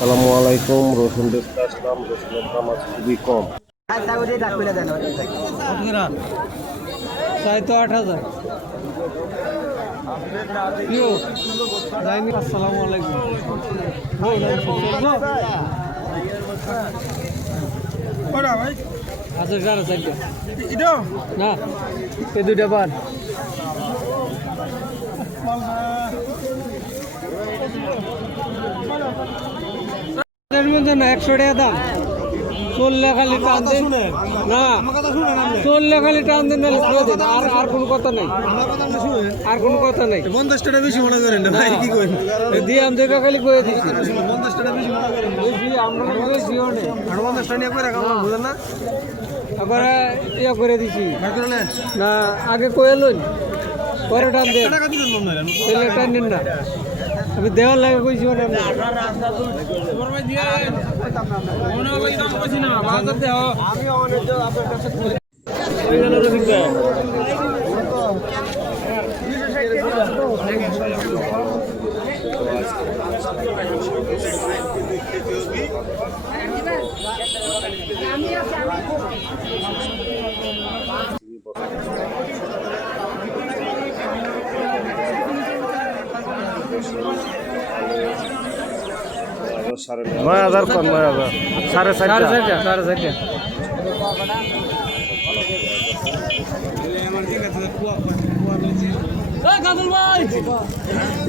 আসসালামু আলাইকুম। রসুন দেখতে আসলাম, রসুনের দাম আজ খুবই কম। চাই তো 8,000। আসসালামু আলাইকুম। আচ্ছা সারা চারটা না এই দুইটা বাদ এর মধ্যে না 100 টাকা দাম। চললে খালি টান দেন না, চললে খালি টান দেন, নাহলে ছেড়ে দেন। আর কোনো কথা নেই, আর কোনো কথা নেই। 50 টাকা বেশি মনে করেন না ভাই, কি করেন? দিয়ে আমি দেখা খালি করে দিচ্ছি 50 টাকা বেশি মনে করেন না। বেশি আমরা বেশি অনেক 50 টাকা নিয়ে করে রাখা বুঝেন না? আবার ইয়ে করে দিছি ভাগ করে নেন। না, আগে কয়ে লইন পরে টান দেন, টাকা দিবেন মনে হয় না। তাহলে টান নেন না। আমি দেওয়ার লাগে কইছি মানে আমি সাড়ে 9,000 কম, 9,000 সাড়ে 4,000। সাড়ে চারটা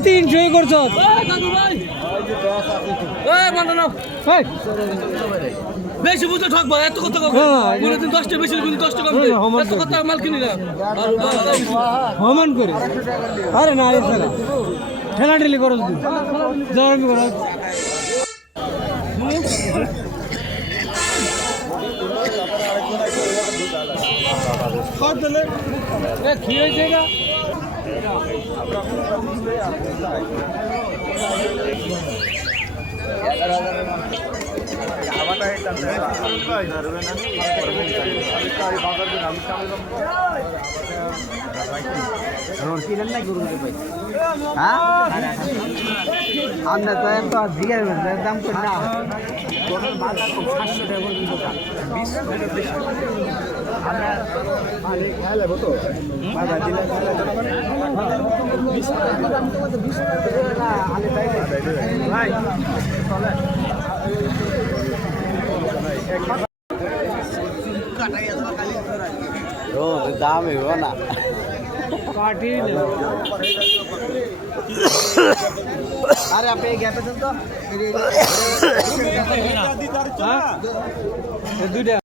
তিনশোই করছ বেশি বুঝে ঠকবো, এত কথা বলে দিন 10 টাকা বেশি, 10 টাকা এত কথা মাল কিনি না হমান করে। আরে না ঠেলা ঠেলি করো জমি করো। কি হয়েছে এটা? আমরা তো এত জিজ্ঞাসা দাম করি না, 700 টাকা দাম হইব না। পার্টি আরে আপনি গ্যাপে দেন তো দুইটা